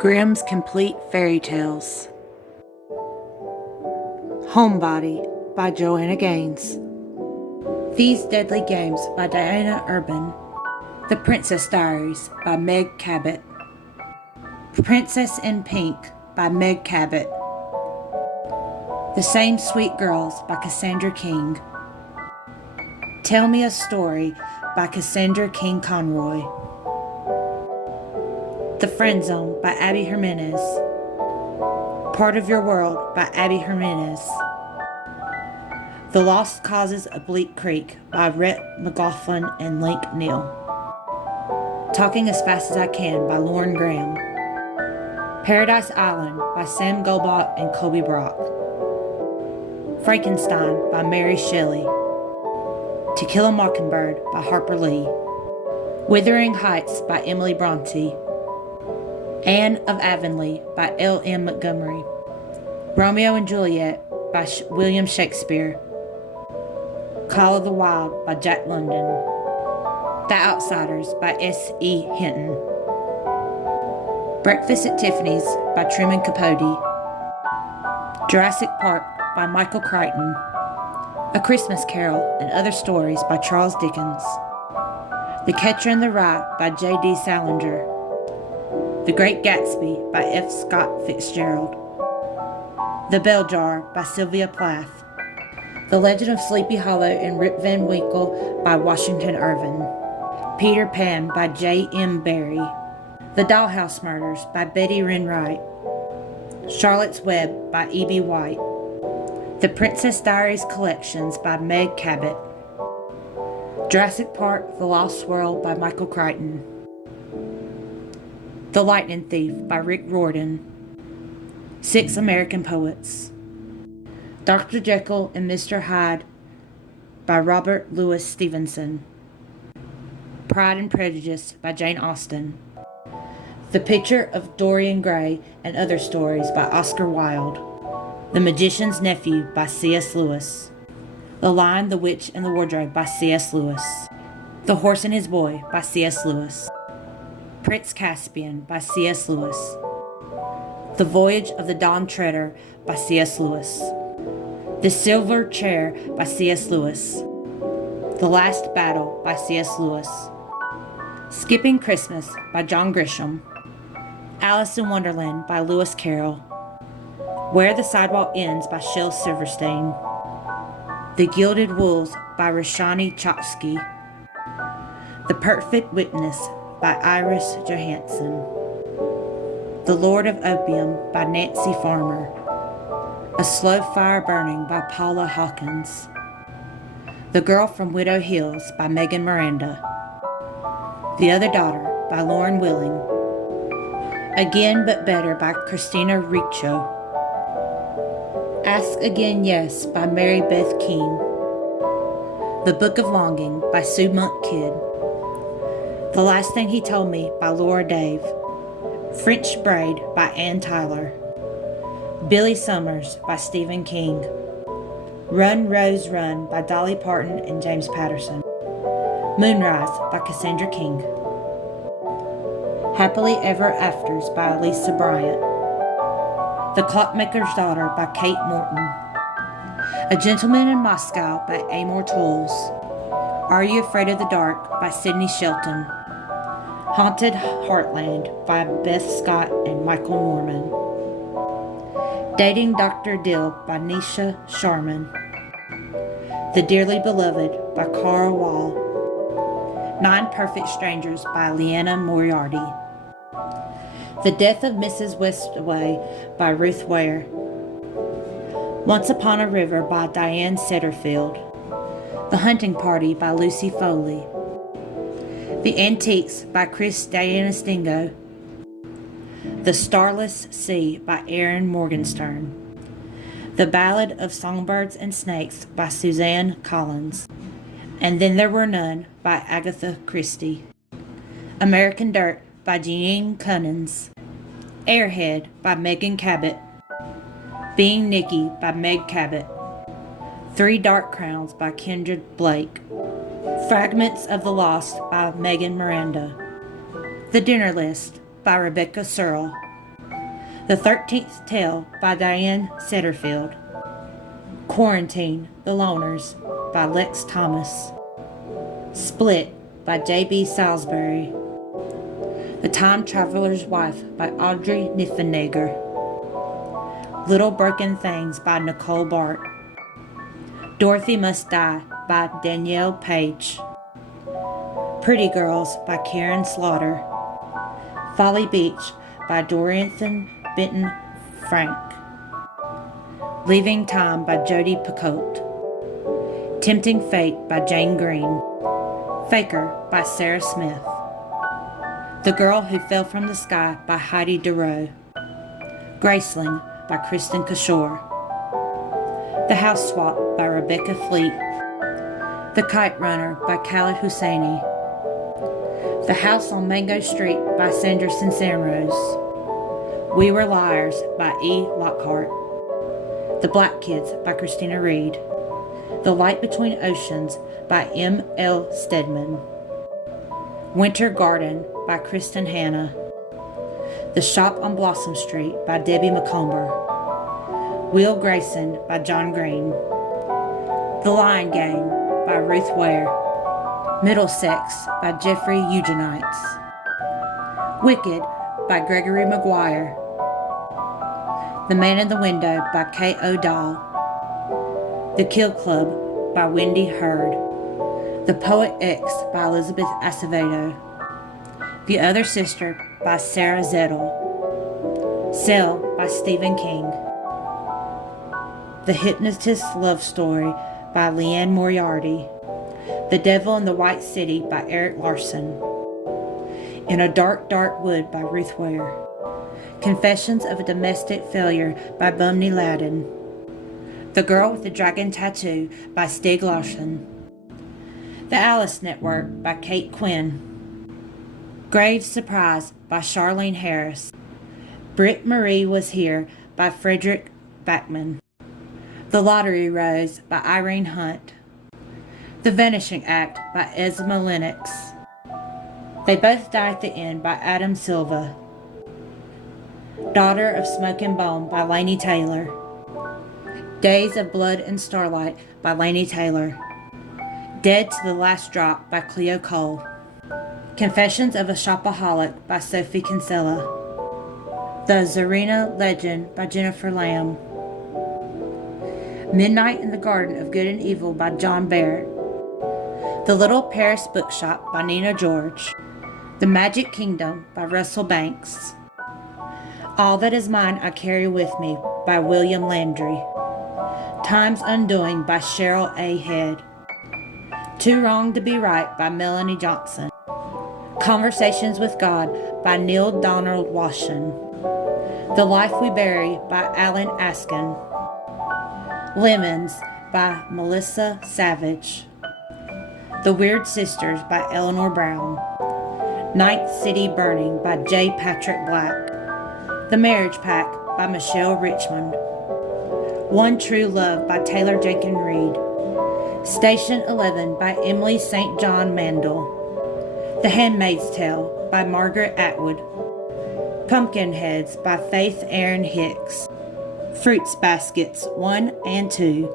Grimm's Complete Fairy Tales. Homebody by Joanna Gaines. These Deadly Games by Diana Urban. The Princess Diaries by Meg Cabot. Princess in Pink by Meg Cabot. The Same Sweet Girls by Cassandra King. Tell Me a Story by Cassandra King Conroy. The Friend Zone by Abby Jimenez. Part of Your World by Abby Jimenez. The Lost Causes of Bleak Creek by Rhett McLaughlin and Link Neal. Talking as Fast as I Can by Lauren Graham. Paradise Island by Sam Goldbach and Kobe Brock. Frankenstein by Mary Shelley. To Kill a Mockingbird by Harper Lee. Wuthering Heights by Emily Bronte. Anne of Avonlea by L. M. Montgomery. Romeo and Juliet by William Shakespeare. Call of the Wild by Jack London. The Outsiders by S. E. Hinton. Breakfast at Tiffany's by Truman Capote. Jurassic Park by Michael Crichton. A Christmas Carol and Other Stories by Charles Dickens. The Catcher in the Rye by J. D. Salinger. The Great Gatsby by F. Scott Fitzgerald. The Bell Jar by Sylvia Plath. The Legend of Sleepy Hollow and Rip Van Winkle by Washington Irving. Peter Pan by J. M. Barrie. The Dollhouse Murders by Betty Wright. Charlotte's Web by E. B. White. The Princess Diaries Collections by Meg Cabot. Jurassic Park: The Lost World by Michael Crichton. The Lightning Thief by Rick Riordan. 6 American Poets. Dr. Jekyll and Mr. Hyde by Robert Louis Stevenson. Pride and Prejudice by Jane Austen. The Picture of Dorian Gray and Other Stories by Oscar Wilde. The Magician's Nephew by C.S. Lewis. The Lion, the Witch, and the Wardrobe by C.S. Lewis. The Horse and His Boy by C.S. Lewis. Prince Caspian by C.S. Lewis. The Voyage of the Dawn Treader by C.S. Lewis. The Silver Chair by C.S. Lewis. The Last Battle by C.S. Lewis. Skipping Christmas by John Grisham. Alice in Wonderland by Lewis Carroll. Where the Sidewalk Ends by Shel Silverstein. The Gilded Wolves by Roshani Chokshi. The Perfect Witness by Iris Johansen. The Lord of Opium by Nancy Farmer. A Slow Fire Burning by Paula Hawkins. The Girl from Widow Hills by Megan Miranda. The Other Daughter by Lauren Willing. Again But Better by Christina Riccio. Ask Again Yes by Mary Beth Keane. The Book of Longing by Sue Monk Kidd. The Last Thing He Told Me by Laura Dave. French Braid by Ann Tyler. Billy Summers by Stephen King. Run, Rose, Run by Dolly Parton and James Patterson. Moonrise by Cassandra King. Happily Ever Afters by Elisa Bryant. The Clockmaker's Daughter by Kate Morton. A Gentleman in Moscow by Amor Towles. Are You Afraid of the Dark by Sidney Shelton. Haunted Heartland by Beth Scott and Michael Norman. Dating Dr. Dill by Nisha Sharman. The Dearly Beloved by Carl Wall. 9 Perfect Strangers by Leanna Moriarty. The Death of Mrs. Westaway by Ruth Ware. Once Upon a River by Diane Setterfield. The Hunting Party by Lucy Foley. The Antiques by Chris D'Anastingo. The Starless Sea by Aaron Morgenstern. The Ballad of Songbirds and Snakes by Suzanne Collins. And Then There Were None by Agatha Christie. American Dirt by Jeanine Cunnins. Airhead by Megan Cabot. Being Nikki by Meg Cabot. Three Dark Crowns by Kendra Blake. Fragments of the Lost by Megan Miranda. The Dinner List by Rebecca Searle. The 13th Tale by Diane Setterfield. Quarantine, The Loners by Lex Thomas. Split by J.B. Salisbury. The Time Traveler's Wife by Audrey Niffenegger. Little Broken Things by Nicole Bart. Dorothy Must Die by Danielle Page. Pretty Girls by Karen Slaughter. Folly Beach by Dorothy Benton Frank. Leaving Time by Jodi Picoult. Tempting Fate by Jane Green. Faker by Sarah Smith. The Girl Who Fell from the Sky by Heidi Durrow. Graceling by Kristen Cashore. The House Swap by Rebecca Fleet. The Kite Runner by Khaled Hosseini. The House on Mango Street by Sanderson Samrose. We Were Liars by E. Lockhart. The Black Kids by Christina Reed. The Light Between Oceans by M. L. Stedman. Winter Garden by Kristen Hanna. The Shop on Blossom Street by Debbie McComber. Will Grayson by John Green. The Lion Gang by Ruth Ware. Middlesex by Jeffrey Eugenites. Wicked by Gregory Maguire. The Man in the Window by Kay O'Dall. The Kill Club by Wendy Hurd. The Poet X by Elizabeth Acevedo. The Other Sister by Sarah Zettel. Cell by Stephen King. The Hypnotist's Love Story by Leanne Moriarty. The Devil in the White City by Eric Larson. In a Dark, Dark Wood by Ruth Ware. Confessions of a Domestic Failure by Bumney Ladden. The Girl with the Dragon Tattoo by Stieg Larsson. The Alice Network by Kate Quinn. Grave Surprise by Charlene Harris. Britt Marie Was Here by Frederick Backman. The Lottery Rose by Irene Hunt. The Vanishing Act by Esma Lennox. They Both Die at the End by Adam Silva. Daughter of Smoke and Bone by Laini Taylor. Days of Blood and Starlight by Laini Taylor. Dead to the Last Drop by Cleo Cole. Confessions of a Shopaholic by Sophie Kinsella. The Zarina Legend by Jennifer Lamb. Midnight in the Garden of Good and Evil by John Barrett. The Little Paris Bookshop by Nina George. The Magic Kingdom by Russell Banks. All That Is Mine I Carry With Me by William Landry. Time's Undoing by Cheryl A. Head. Too Wrong to Be Right by Melanie Johnson. Conversations with God by Neil Donald Wasson. The Life We Bury by Alan Askin. Lemons by Melissa Savage. The Weird Sisters by Eleanor Brown. Night City Burning by J. Patrick Black. The Marriage Pack by Michelle Richmond. One True Love by Taylor Jenkins Reid. Station 11 by Emily St. John Mandel. The Handmaid's Tale by Margaret Atwood. Pumpkinheads by Faith Erin Hicks. Fruits Baskets 1 and 2.